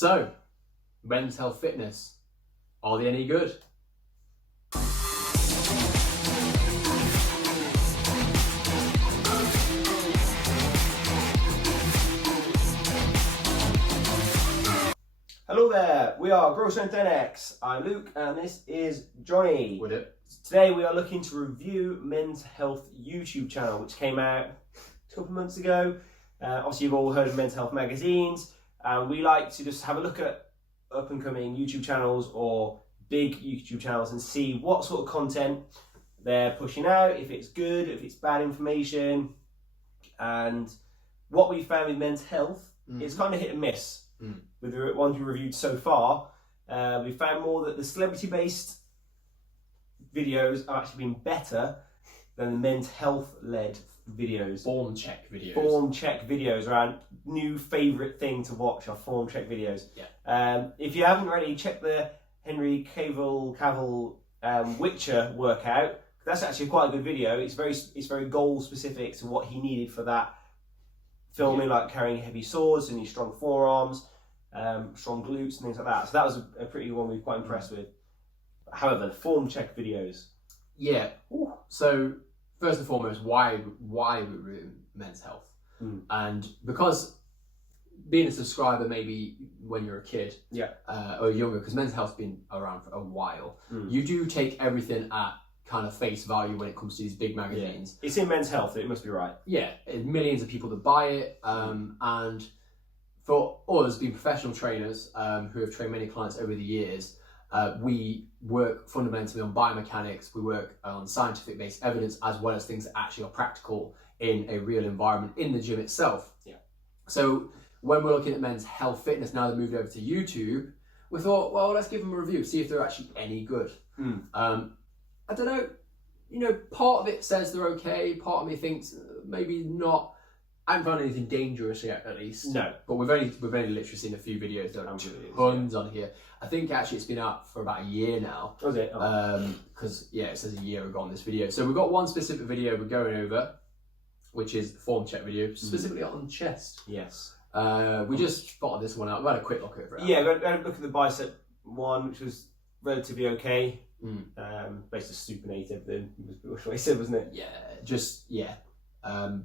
So, men's health fitness, are they any good? Hello there, we are Strengthenx. I'm Luke and this is Johnny. Would it? Today we are looking to review Men's Health YouTube channel, which came out a couple of months ago. Obviously you've all heard of Men's Health magazines. We like to just have a look at up and coming YouTube channels or big YouTube channels and see what sort of content they're pushing out, if it's good, if it's bad information. And what we found with Men's Health is kind of hit and miss. With the ones we reviewed so far, we found more that the celebrity-based videos have actually been better than the men's health-led videos. Form check videos. Form check videos are our new favourite thing to watch, are form check videos. Yeah. If you haven't already, check the Henry Cavill Witcher workout. That's actually quite a good video. It's very goal specific to what he needed for that filming, like carrying heavy swords and his strong forearms, strong glutes and things like that. So that was a pretty one we were quite impressed with. However, the form check videos. Yeah. Ooh. So first and foremost, why we review men's health? And because being a subscriber maybe when you're a kid, or younger, because men's health's been around for a while, you do take everything at kind of face value when it comes to these big magazines. It's in Men's Health, it must be right. Yeah, millions of people that buy it, and for us being professional trainers who have trained many clients over the years, we work fundamentally on biomechanics, we work on scientific based evidence, as well as things that actually are practical in a real environment in the gym itself. So when we're looking at men's health fitness, now they've moved over to YouTube, we thought, well, let's give them a review, see if they're actually any good. I don't know, part of it says they're okay, part of me thinks maybe not. I haven't found anything dangerous yet, at least. No. But we've only literally seen a few videos, don't have tons on here. I think actually it's been out for about a year now. Was it? Because, it says a year ago on this video. So we've got one specific video we're going over, which is the form check video, specifically on chest. Yes. We just spotted this one out. We had a quick look over it. Yeah, we had a look at the bicep one, which was relatively okay. Basically supinate everything, was what he said, wasn't it?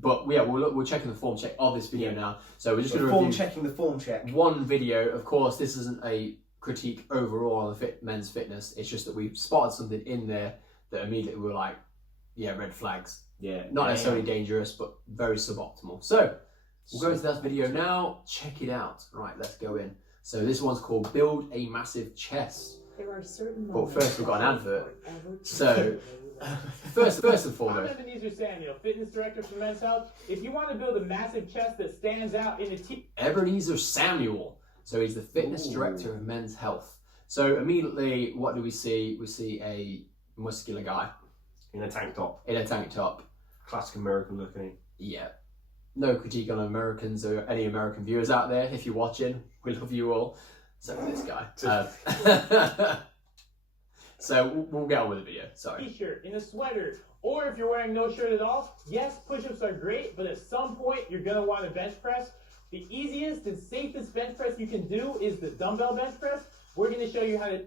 But we're checking the form check of this video now. So we're just going to form checking the form check. One video, of course. This isn't a critique overall on the men's fitness. It's just that we spotted something in there that immediately we were like, red flags. Not necessarily dangerous, but very suboptimal. So we'll go into that video now. Check it out. Right, let's go in. So this one's called Build a Massive Chest. There are certain but first we've got an advert. So first and foremost, I'm Ebenezer Samuel, fitness director for Men's Health. If you want to build a massive chest that stands out in a team, Ebenezer Samuel. So he's the fitness director of Men's Health. So immediately, what do we see? We see a muscular guy in a tank top. Classic American looking. Yeah. No critique on Americans or any American viewers out there. If you're watching, we love you all. Except for this guy. So we'll get on with the video. Sorry. T-shirt, in a sweater, or if you're wearing no shirt at all, yes, push-ups are great, but at some point you're gonna want to bench press. The easiest and safest bench press you can do is the dumbbell bench press. We're gonna show you how to.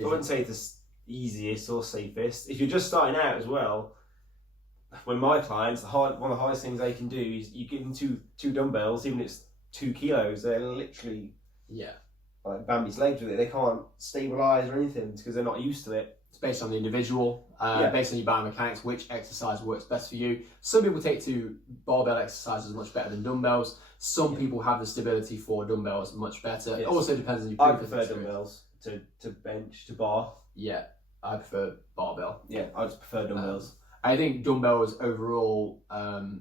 I wouldn't say it's the easiest or safest. If you're just starting out as well, when my clients, one of the hardest things they can do is you give them two dumbbells, even if it's 2 kilos, they're literally like Bambi's legs with it. They can't stabilise or anything because they're not used to it. It's based on the individual, based on your biomechanics, which exercise works best for you. Some people take to barbell exercises much better than dumbbells. Some people have the stability for dumbbells much better. It also depends on your previous I prefer dumbbells to bench, to bar. Yeah, I prefer barbell. Yeah, I just prefer dumbbells. I think dumbbells overall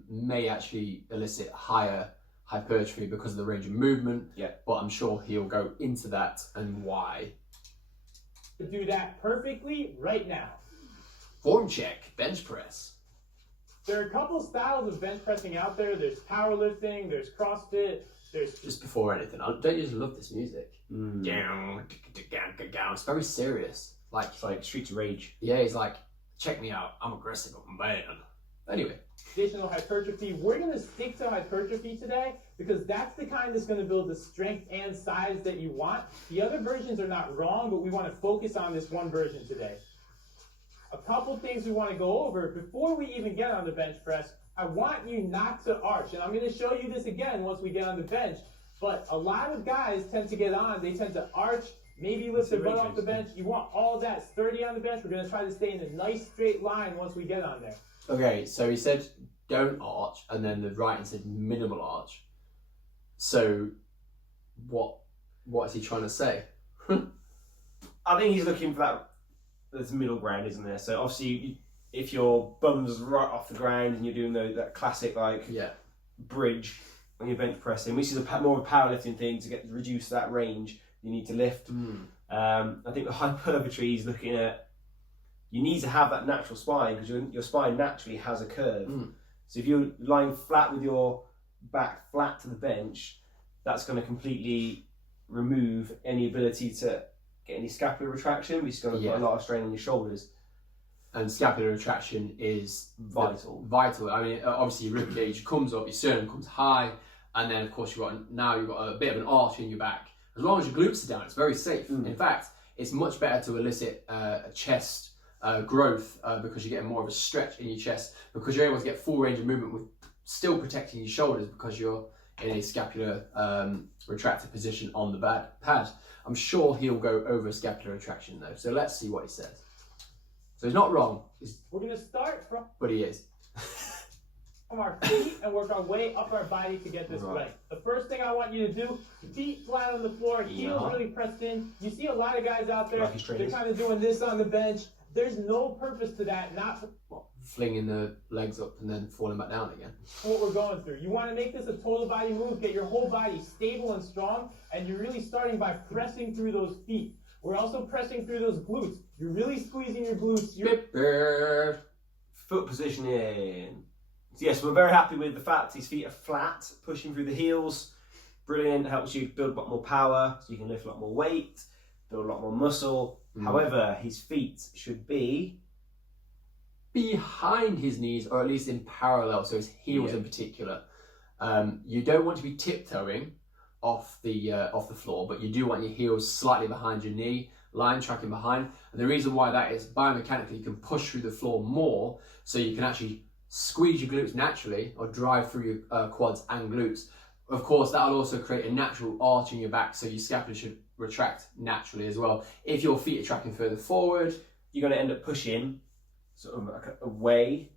may actually elicit higher hypertrophy because of the range of movement. But I'm sure he'll go into that and why. Do that perfectly right now. Form check, bench press. There are a couple styles of bench pressing out there. There's powerlifting, there's CrossFit, there's... Just before anything, don't you just love this music? It's very serious. It's like Streets of Rage. Yeah, he's like, check me out, I'm aggressive, I'm bad. Anyway. Additional hypertrophy. We're going to stick to hypertrophy today because that's the kind that's going to build the strength and size that you want. The other versions are not wrong, but we want to focus on this one version today. A couple things we want to go over before we even get on the bench press. I want you not to arch, and I'm going to show you this again once we get on the bench, but a lot of guys tend to get on, they tend to arch, maybe lift their butt off the bench. You want all that sturdy on the bench. We're going to try to stay in a nice straight line once we get on there. Okay, so he said don't arch, and then the writing said minimal arch. So what is he trying to say? I think he's looking for that. There's middle ground, isn't there? So obviously, if your bum's right off the ground and you're doing that classic bridge when you're bench pressing, which is more of a powerlifting thing to reduce that range, you need to lift. I think the hypertrophy is looking at, you need to have that natural spine because your spine naturally has a curve. So if you're lying flat with your back flat to the bench, that's going to completely remove any ability to get any scapular retraction, which is going to put a lot of strain on your shoulders. And scapular retraction is vital. I mean, obviously your rib cage comes up, your sternum comes high, and then of course you've got a bit of an arch in your back. As long as your glutes are down, it's very safe. In fact, it's much better to elicit a chest growth because you're getting more of a stretch in your chest, because you're able to get full range of movement with still protecting your shoulders because you're in a scapular retracted position on the pad. I'm sure he'll go over scapular retraction though, so let's see what he says. So he's not wrong. We're going to start but he is. from our feet and work our way up our body to get this right. The first thing I want you to do, feet flat on the floor, heels really pressed in. You see a lot of guys out there, they're kind of doing this on the bench. There's no purpose to that, not flinging the legs up and then falling back down again. What we're going through. You want to make this a total body move, get your whole body stable and strong, and you're really starting by pressing through those feet. We're also pressing through those glutes. You're really squeezing your glutes. Foot positioning. Yes, we're very happy with the fact his feet are flat, pushing through the heels. Brilliant, helps you build a lot more power, so you can lift a lot more weight, build a lot more muscle. However, his feet should be behind his knees, or at least in parallel, so his heels in particular. You don't want to be tiptoeing off the floor, but you do want your heels slightly behind your knee, line tracking behind. And the reason why that is, biomechanically, you can push through the floor more, so you can actually squeeze your glutes naturally or drive through your quads and glutes. Of course, that'll also create a natural arch in your back, so your scapula should retract naturally as well. If your feet are tracking further forward, you're going to end up pushing sort of like away.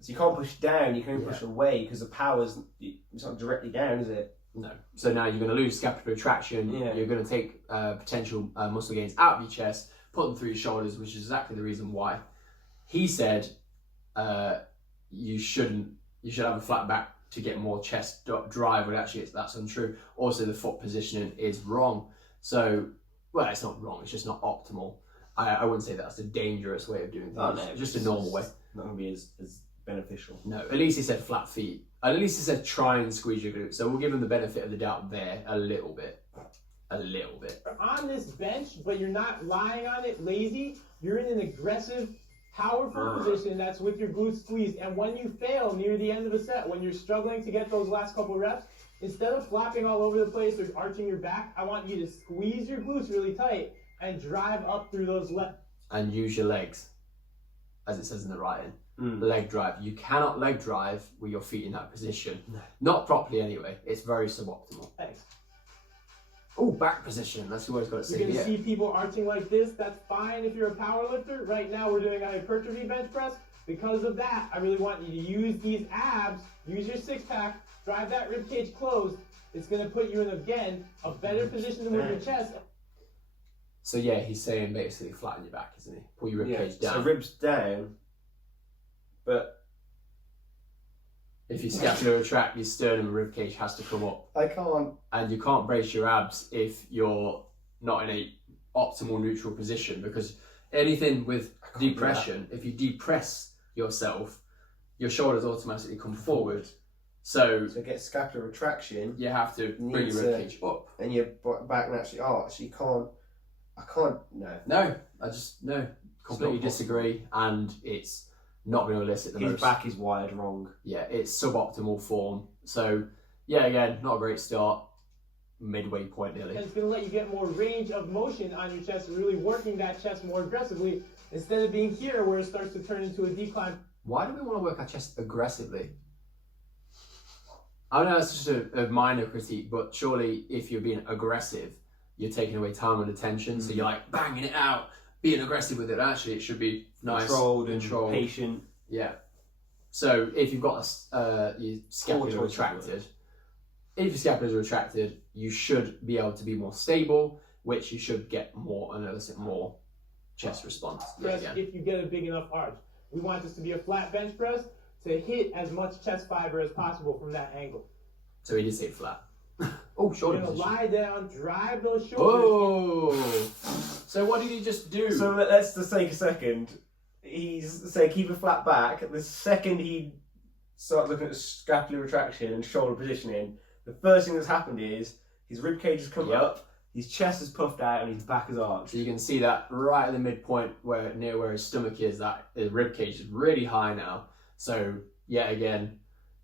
So you can't push down, you can only push away because the power's it's not directly down, is it? No. So now you're going to lose scapular retraction. You're going to take potential muscle gains out of your chest, put them through your shoulders, which is exactly the reason why he said you should have a flat back to get more chest drive, but actually that's untrue. Also, the foot positioning is wrong. So, well, it's not wrong, it's just not optimal. I wouldn't say that's a dangerous way of doing things. No, just a normal way. Not going to be as beneficial. No, at least he said flat feet. At least he said try and squeeze your glutes. So we'll give him the benefit of the doubt there a little bit. A little bit. On this bench, but you're not lying on it lazy. You're in an aggressive, powerful position that's with your glutes squeezed. And when you fail near the end of a set, when you're struggling to get those last couple reps, instead of flopping all over the place or arching your back, I want you to squeeze your glutes really tight and drive up through those legs. And use your legs, as it says in the writing. Leg drive. You cannot leg drive with your feet in that position. No. Not properly anyway. It's very suboptimal. Thanks. Oh, back position. That's what I've got to say. You're going to see people arching like this. That's fine if you're a power lifter. Right now we're doing a hypertrophy bench press. Because of that, I really want you to use these abs, use your six pack, drive that rib cage closed. It's going to put you in, again, a better position to move your chest. So yeah, he's saying basically flatten your back, isn't he? Pull your rib cage down. So ribs down, but if you scapula retract, your sternum and rib cage has to come up. I can't. And you can't brace your abs if you're not in a optimal neutral position, because anything with depression, if you depress yourself, your shoulders automatically come forward. So to get scapular retraction, you have to bring your rib cage up. And your back naturally arch. You can't. I can't. No, completely disagree, and it's not going to elicit the most. His back is wired wrong. Yeah, it's suboptimal form. So yeah, again, not a great start. Midway point nearly. And it's going to let you get more range of motion on your chest, really working that chest more aggressively instead of being here where it starts to turn into a decline. Why do we want to work our chest aggressively? I know that's just a minor critique, but surely if you're being aggressive, you're taking away time and attention. So you're like banging it out, being aggressive with it. Actually, it should be nice, controlled, patient. Yeah. So if you've got your scapula retracted, if your scapula is retracted, you should be able to be more stable, which you should get more and elicit more chest response. Press if you get a big enough arch. We want this to be a flat bench press to hit as much chest fiber as possible from that angle. So he did say flat. Oh, shoulder You're gonna position. lie down, drive those shoulders. Oh. So what did he just do? So let's just take a second. He's saying keep a flat back. The second he starts looking at scapular retraction and shoulder positioning, the first thing that's happened is his rib cage has come up, his chest is puffed out, and his back is arched. So you can see that right at the midpoint near where his stomach is, that his rib cage is really high now. So yet again,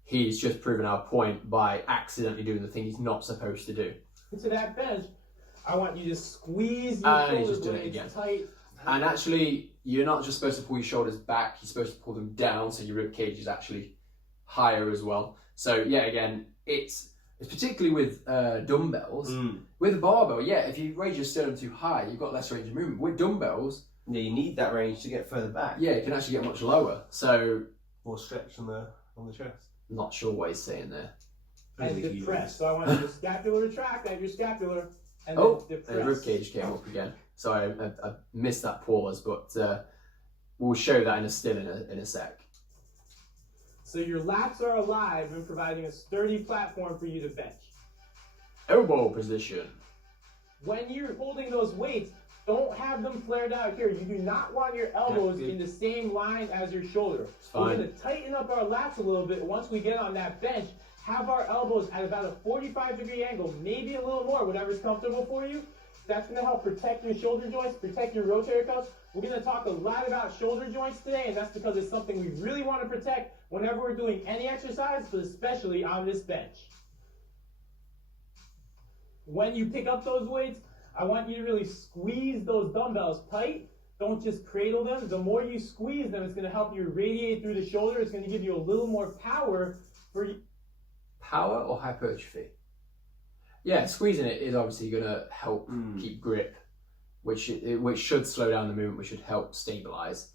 he's just proven our point by accidentally doing the thing he's not supposed to do. Into that bench, I want you to squeeze your And he's shoulder just doing it blades again. tight. And actually, you're not just supposed to pull your shoulders back, you're supposed to pull them down so your rib cage is actually higher as well. So yeah, again, it's particularly with dumbbells. With a barbell, yeah, if you raise your sternum too high, you've got less range of movement. With dumbbells, yeah, you need that range to get further back. yeah, you can actually get much lower. So More stretch on the chest. not sure what he's saying there. And depress. So I want your scapular retract at your scapular and Oh, then and depress. the rib cage came up again. Sorry, I missed that pause, but we'll show that in a sec. So your lats are alive and providing a sturdy platform for you to bench. Elbow position. When you're holding those weights, don't have them flared out here. You do not want your elbows in the same line as your shoulder. Fine. We're going to tighten up our lats a little bit once we get on that bench. Have our elbows at about a 45-degree angle, maybe a little more, whatever's comfortable for you. That's going to help protect your shoulder joints, protect your rotator cuffs. We're going to talk a lot about shoulder joints today, and that's because it's something we really want to protect whenever we're doing any exercise, but especially on this bench. When you pick up those weights, I want you to really squeeze those dumbbells tight. Don't just cradle them. The more you squeeze them, it's going to help you radiate through the shoulder. It's going to give you a little more power for you. Power or hypertrophy? Yeah, squeezing it is obviously going to help keep grip, which should slow down the movement, which should help stabilize.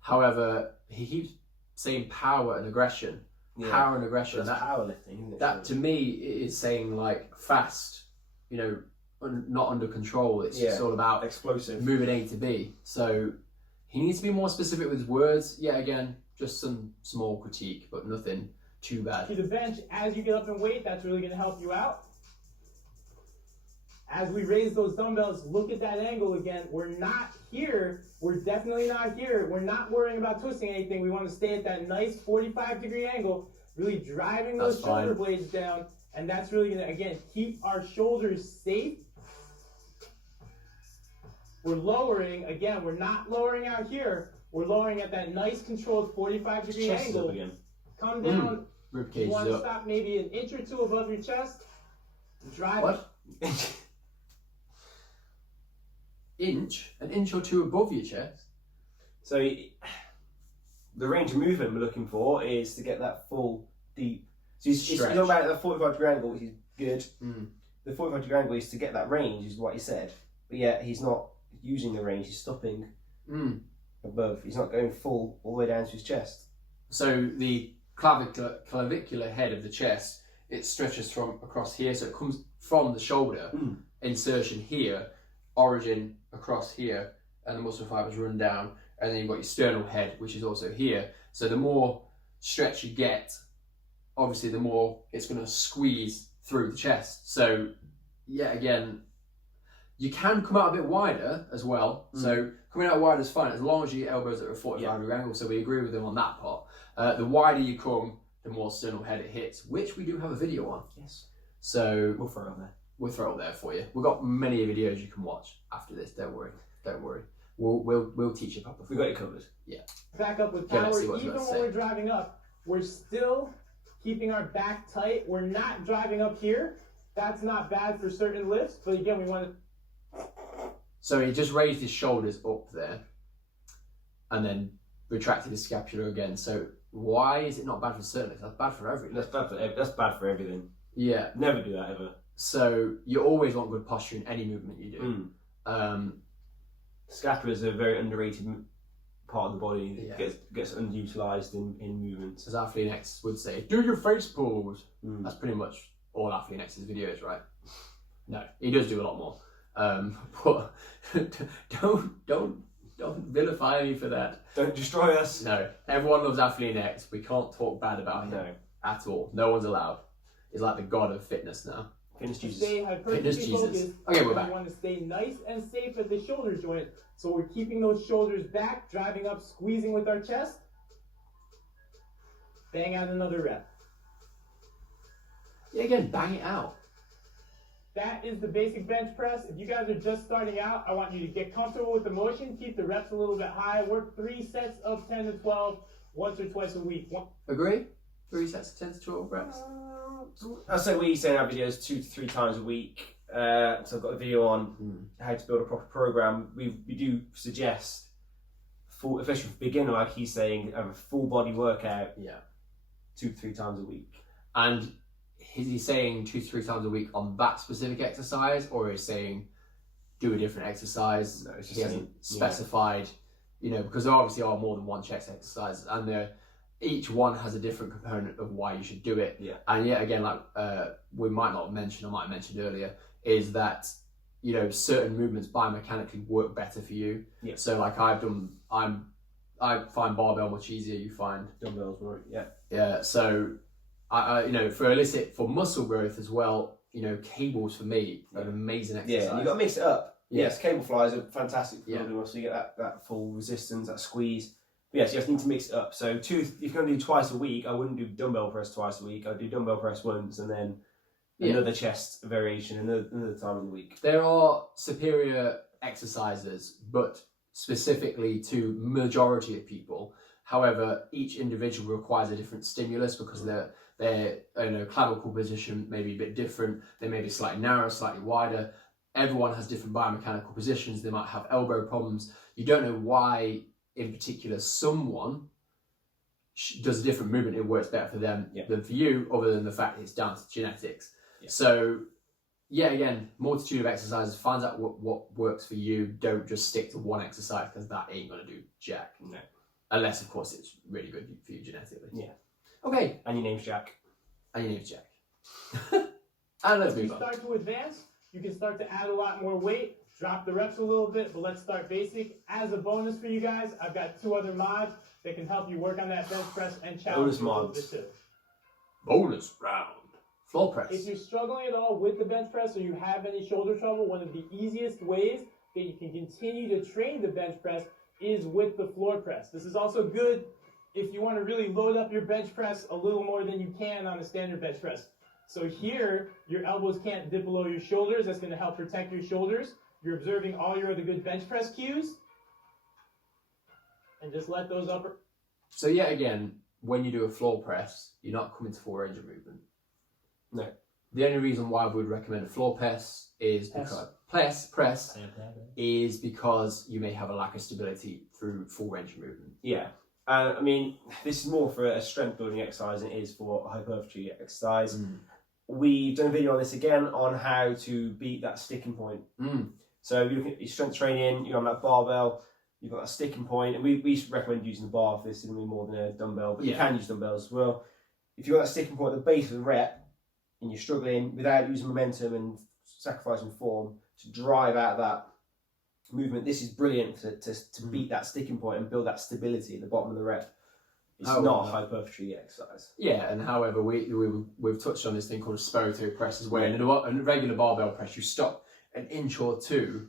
However, he keeps saying power and aggression. Yeah. Power and aggression. That's powerlifting, isn't it? That to me is saying like fast, not under control. It's all about explosive, moving A to B. So he needs to be more specific with his words. Yeah, again, just some small critique, but nothing too bad. To the bench, as you get up in weight, that's really going to help you out. As we raise those dumbbells, look at that angle again. We're not here. We're definitely not here. We're not worrying about twisting anything. We want to stay at that nice 45-degree angle, really driving those shoulder blades down. And that's really going to, again, keep our shoulders safe. We're lowering, again, we're not lowering out here. We're lowering at that nice controlled 45-degree angle. Come down. Rib cage You want is to up. stop maybe an inch or two above your chest. Drive What? An inch or two above your chest. So the range of movement we're looking for is to get that full, deep. So he's talking about the 45-degree angle, which is good. The 45-degree angle is to get that range, is what he said. But yet he's not using the range. He's stopping above. He's not going full all the way down to his chest. So the clavicular head of the chest, it stretches from across here, so it comes from the shoulder, insertion here, origin across here, and the muscle fibers run down, and then you've got your sternal head, which is also here. So the more stretch you get, obviously the more it's going to squeeze through the chest. So yeah, again, you can come out a bit wider as well. So coming out wider is fine, as long as your elbows are at a 45-degree angle. So we agree with them on that part. The wider you come, the more sternal head it hits, which we do have a video on. Yes. So We'll throw it on there. We'll throw it there for you. We've got many videos you can watch after this. Don't worry. Don't worry. We'll teach you proper. We got you covered. Yeah. back up with Okay, power. let's see what Even it's when about to we're driving up, we're still keeping our back tight. We're not driving up here. That's not bad for certain lifts, but again, we want to. So he just raised his shoulders up there and then retracted his scapula again. So why is it not bad for certain lifts? That's bad for everything. That's bad for everything. Yeah. Never do that ever. So you always want good posture in any movement you do. Scapula is a very underrated part of the body. Yeah. Gets underutilized in movements. As Strengthenx would say, do your face pulls. That's pretty much all Strengthenx's videos, right? No, he does do a lot more. But don't vilify me for that. Don't destroy us. No, everyone loves Strengthenx. We can't talk bad about him at all. No one's allowed. He's like the god of fitness now. Fitness Jesus. Stay hypertrophy focused. Okay, we're back. We want to stay nice and safe at the shoulder joint. So we're keeping those shoulders back, driving up, squeezing with our chest. Bang out another rep. Yeah, again, bang it out. That is the basic bench press. If you guys are just starting out, I want you to get comfortable with the motion, keep the reps a little bit high, work 3 sets of 10 to 12 once or twice a week. Agree? 3 sets of 10 to 12 reps? I say we say in our videos 2 to 3 times a week. So I've got a video on how to build a proper program. We do suggest, especially for beginner, like he's saying, have a full body workout. 2 to 3 times a week. And is he saying 2 to 3 times a week on that specific exercise, or is he saying do a different exercise? No, it's just he hasn't specified, you know, because there obviously are more than one chest exercise, and each one has a different component of why you should do it. And yet again, like we might not have mentioned, I might have mentioned earlier, is that, you know, certain movements biomechanically work better for you. So like I find barbell much easier. You find dumbbells work. Yeah. So I you know, for muscle growth as well, you know, cables for me are an amazing exercise. Yeah, and you got to mix it up. Yes, cable flies are fantastic for building muscle. You get that full resistance, that squeeze. But yes, you just need to mix it up. So if you're going to do twice a week, I wouldn't do dumbbell press twice a week. I'd do dumbbell press once and then another chest variation another time in the week. There are superior exercises, but specifically to majority of people. However, each individual requires a different stimulus because their clavicle position may be a bit different. They may be slightly narrower, slightly wider. Everyone has different biomechanical positions. They might have elbow problems. You don't know why, in particular, someone does a different movement. It works better for them than for you, other than the fact it's down to genetics. So, again, multitude of exercises. Find out what works for you. Don't just stick to one exercise because that ain't going to do jack. No. Unless, of course, it's really good for you genetically. Okay. And your name's Jack. And let's move on. Start to advance. You can start to add a lot more weight, drop the reps a little bit, but let's start basic. As a bonus for you guys, I've got 2 other mods that can help you work on that bench press and challenge you a little bit too. Bonus round. Floor press. If you're struggling at all with the bench press or you have any shoulder trouble, one of the easiest ways that you can continue to train the bench press is with the floor press. This is also good if you want to really load up your bench press a little more than you can on a standard bench press. So here, your elbows can't dip below your shoulders. That's going to help protect your shoulders. You're observing all your other good bench press cues. And just let those upper... So yet again, when you do a floor press, you're not coming to full range of movement. No. The only reason why I would recommend a floor press is because is because you may have a lack of stability through full range of movement. I mean, this is more for a strength building exercise than it is for a hypertrophy exercise. We've done a video on this again on how to beat that sticking point. So if you look at your strength training, you're on that barbell, you've got that sticking point, and we recommend using the bar for this in more than a dumbbell, but you can use dumbbells as well. If you've got that sticking point at the base of the rep, and you're struggling without losing momentum and sacrificing form to drive out that movement, this is brilliant to beat that sticking point and build that stability at the bottom of the rep. It's not a hypertrophy exercise. And however, we've touched on this thing called a spirito press, where in a regular barbell press, you stop an inch or 2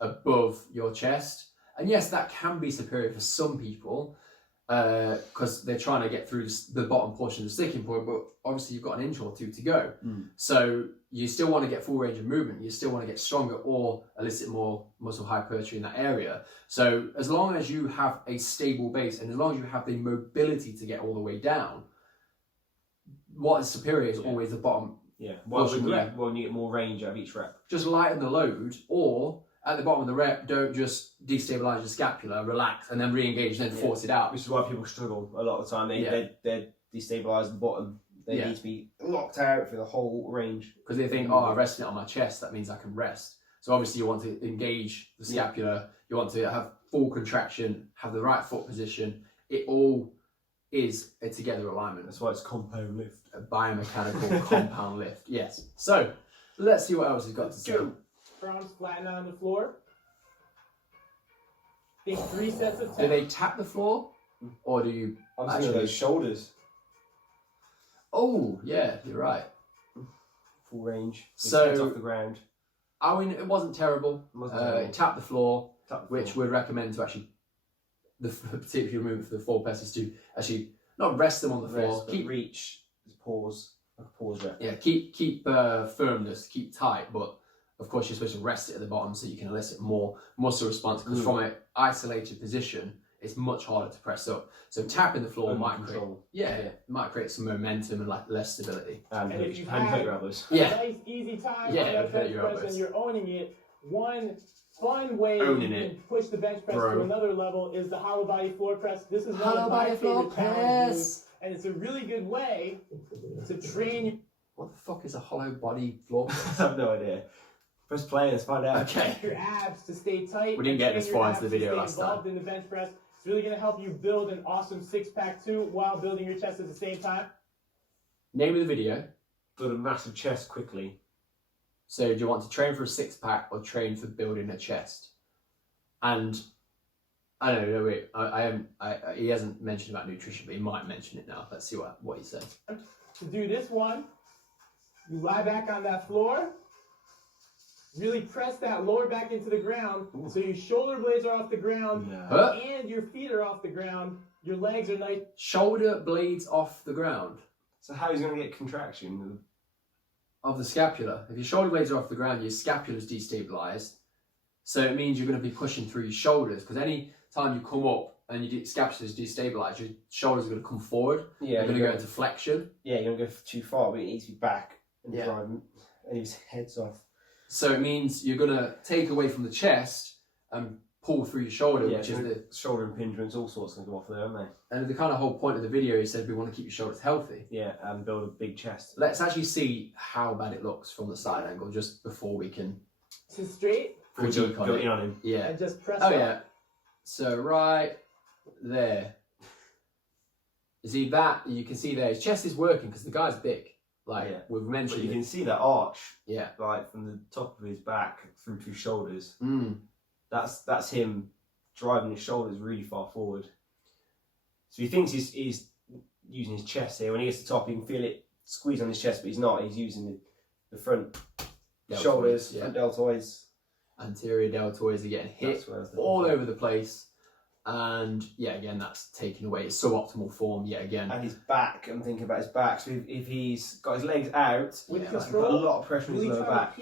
above your chest. And yes, that can be superior for some people, because they're trying to get through the bottom portion of the sticking point, but obviously you've got an inch or 2 to go. So you still want to get full range of movement, you still want to get stronger or elicit more muscle hypertrophy in that area. So as long as you have a stable base and as long as you have the mobility to get all the way down, what is superior is always the bottom. Yeah. Why would you get more range out of each rep? Just lighten the load, or at the bottom of the rep, don't just destabilize your scapula, relax, and then re-engage, then force it out. Which is why people struggle a lot of the time. They're destabilized the bottom. They need to be locked out for the whole range. Because they think, oh, I'm resting it on my chest, that means I can rest. So obviously you want to engage the scapula, you want to have full contraction, have the right foot position. It all is a together alignment. That's why it's compound lift. A biomechanical compound lift, yes. So, let's see what else he's got to say. Arms flatten on the floor. Think 3 sets of 10. Do they tap the floor? Or do you I'm thinking of those shoulders. Oh, yeah, you're right. Full range. So, Heads off the ground. I mean, it wasn't terrible. It tapped the floor, which we'd recommend to actually, the particular movement for the floor press is to actually not rest them on the floor. Keep reach, pause, like a pause rep. Yeah, keep firmness, keep tight, but of course you're supposed to rest it at the bottom so you can elicit more muscle response, because from an isolated position, it's much harder to press up. So tapping the floor might create some momentum and like less stability. And if you hand have elbows. a nice easy time on that bench press elbows. and you're owning it, one fun way you can push the bench press to another level is the hollow body floor press. This is one of my favorite challenge moves, and it's a really good way to train. What the fuck is a hollow body floor press? I have no idea. Press play, let's find out. Okay. Your abs to stay tight. We didn't get this far into the video last time. Involved in the bench press. It's really going to help you build an awesome six-pack too, while building your chest at the same time. Name of the video. Build a massive chest quickly. So do you want to train for a six-pack or train for building a chest? And I don't know, wait, he hasn't mentioned about nutrition, but he might mention it now. Let's see what he said. To do this one, you lie back on that floor. Really press that lower back into the ground. So your shoulder blades are off the ground and your feet are off the ground. Your legs are nice. Shoulder blades off the ground. So how is he going to get contraction? Of the scapula. If your shoulder blades are off the ground, your scapula's destabilized. So it means you're going to be pushing through your shoulders, because any time you come up and your scapula's destabilized, your shoulders are going to come forward. Yeah, you're going to go into flexion. Yeah, you're going to go too far, but it needs to be back and drive his heads off. So it means you're going to take away from the chest and pull through your shoulder, which is the shoulder impingements, all sorts going to go off there, aren't they? And the kind of whole point of the video, he said we want to keep your shoulders healthy. Yeah, and build a big chest. Let's actually see how bad it looks from the side angle, just before we can straight. Go in on him. Yeah. And just press up. Yeah. So right there. You see that? You can see there his chest is working because the guy's big. Like we've mentioned. But you can see that arch. Yeah. Like from the top of his back through to his shoulders. Mm. That's him driving his shoulders really far forward. So he thinks he's using his chest here. When he gets to the top, you can feel it squeeze on his chest, but he's not. He's using the front shoulders, front deltoids. Anterior deltoids are getting hit all over the place. And yeah, again, that's taken away his suboptimal form yet again. And his back, I'm thinking about his back. So if he's got his legs out, with that's control, got a lot of pressure on his lower back.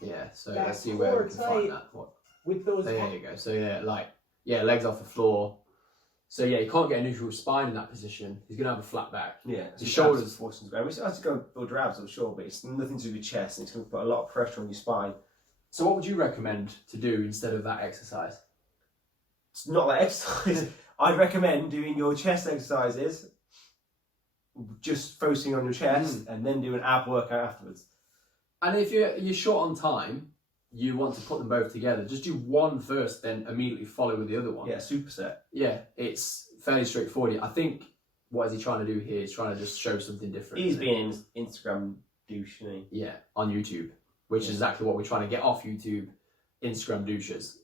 Yeah, so let's see where we can find that. With those there you go. So yeah, legs off the floor. So yeah, you can't get a neutral spine in that position. He's going to have a flat back. Yeah, his shoulders forcing the ground. We still have to go and build your abs, I'm sure, but it's nothing to do with chest. It's going to put a lot of pressure on your spine. So what would you recommend to do instead of that exercise? It's not that exercise. I'd recommend doing your chest exercises, just focusing on your chest, and then do an ab workout afterwards. And if you're short on time, you want to put them both together. Just do one first, then immediately follow with the other one. Yeah, superset. Yeah, it's fairly straightforward. I think what is he trying to do here? He's trying to just show something different. He's being an Instagram douche, isn't he? Yeah, on YouTube, which is exactly what we're trying to get off YouTube. Instagram douches.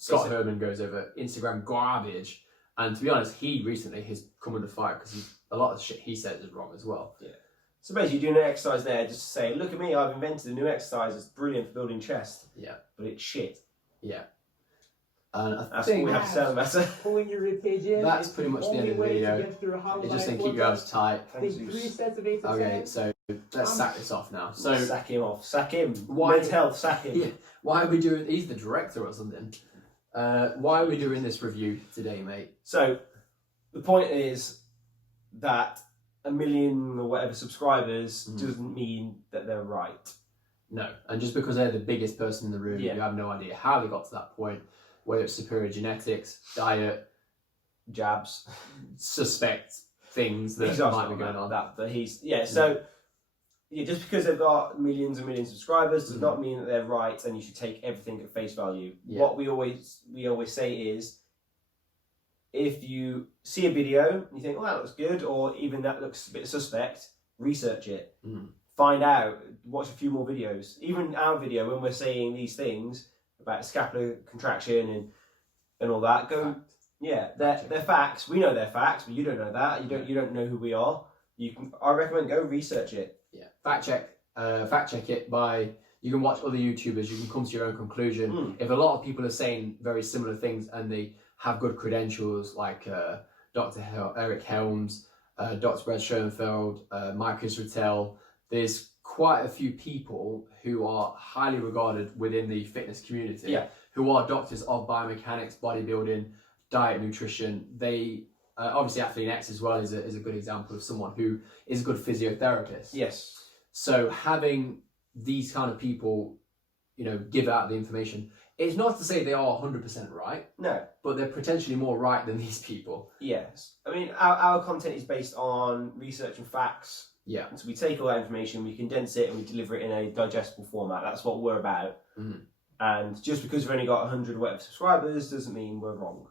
Scott Herman goes over Instagram garbage, and to be honest, he recently has come under fire because a lot of the shit he says is wrong as well. Yeah. So basically, you're doing an exercise there just to say, look at me, I've invented a new exercise. It's brilliant for building chest. Yeah. But it's shit. Yeah. And that's what we have to tell them better. Pulling your ribcage in. That's pretty much the end of the video. It's just saying keep your abs tight. Think 3 sets of 8 to 10. Okay, so let's sack this off now. So sack him off. Sack him. Why? Men's health. Sack him. Yeah. Why are we doing? He's the director or something. Why are we doing this review today, mate? So the point is that 1 million or whatever subscribers doesn't mean that they're right. No, and just because they're the biggest person in the room, you have no idea how they got to that point, whether it's superior genetics, diet, jabs, suspect things that might be going on. But so just because they've got millions and millions of subscribers does not mean that they're right, and you should take everything at face value. What we always say is, if you see a video and you think, "Oh, that looks good," or even that looks a bit suspect, research it. Find out, watch a few more videos. Even our video, when we're saying these things about scapular contraction and all that, they're facts. We know they're facts, but you don't know that. You don't know who we are. I recommend go research it. Yeah, fact check it by. You can watch other YouTubers. You can come to your own conclusion. If a lot of people are saying very similar things and they have good credentials, like Dr. Eric Helms, Dr. Brad Schoenfeld, Marcus Rattel, there's quite a few people who are highly regarded within the fitness community, who are doctors of biomechanics, bodybuilding, diet, nutrition. They obviously Strengthenx as well is a good example of someone who is a good physiotherapist. Yes. So having these kind of people, give out the information, it's not to say they are 100% right. No. But they're potentially more right than these people. Yes. I mean, our content is based on research and facts. Yeah. So we take all that information, we condense it, and we deliver it in a digestible format. That's what we're about. And just because we've only got 100 whatever subscribers doesn't mean we're wrong.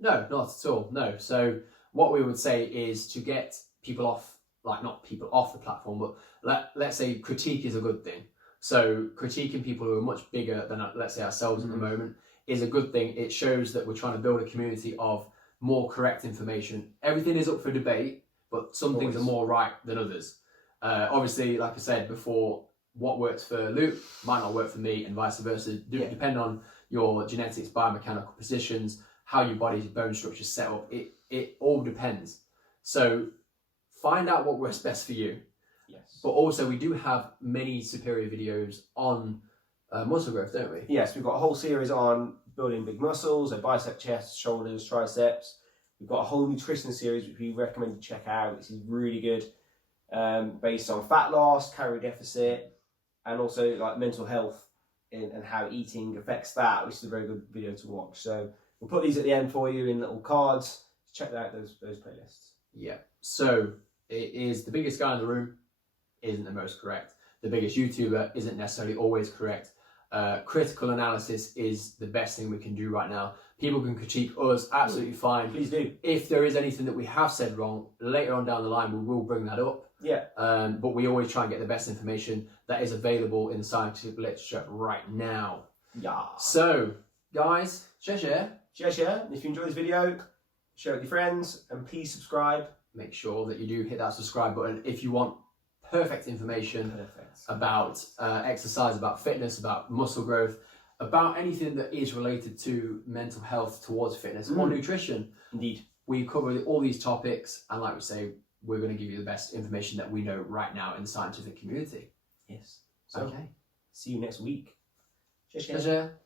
No, not at all. No. So what we would say is to get people off, not people off the platform, but let's say critique is a good thing. So critiquing people who are much bigger than, let's say, ourselves at the moment is a good thing. It shows that we're trying to build a community of more correct information. Everything is up for debate, but some things are more right than others. Obviously, like I said before, what works for Luke might not work for me, and vice versa. Depending on your genetics, biomechanical positions, how your body's bone structure is set up, it all depends. So find out what works best for you. Yes. But also, we do have many superior videos on muscle growth, don't we? Yes, we've got a whole series on building big muscles, so bicep, chest, shoulders, triceps. We've got a whole nutrition series which we recommend you check out, which is really good, based on fat loss, calorie deficit, and also like mental health and how eating affects that, which is a very good video to watch. So we'll put these at the end for you in little cards. Check out those playlists. Yeah. So it is the biggest guy in the room isn't the most correct. The biggest YouTuber isn't necessarily always correct. Critical analysis is the best thing we can do right now. People can critique us, absolutely fine. Please do. If there is anything that we have said wrong, later on down the line, we will bring that up. Yeah. But we always try and get the best information that is available in the scientific literature right now. Yeah. So, guys, share. Share. If you enjoyed this video, share it with your friends, and please subscribe. Make sure that you do hit that subscribe button if you want perfect information about exercise, about fitness, about muscle growth, about anything that is related to mental health towards fitness or nutrition. Indeed. We cover all these topics, and like we say, we're going to give you the best information that we know right now in the scientific community. Yes. So, okay. see you next week. Share.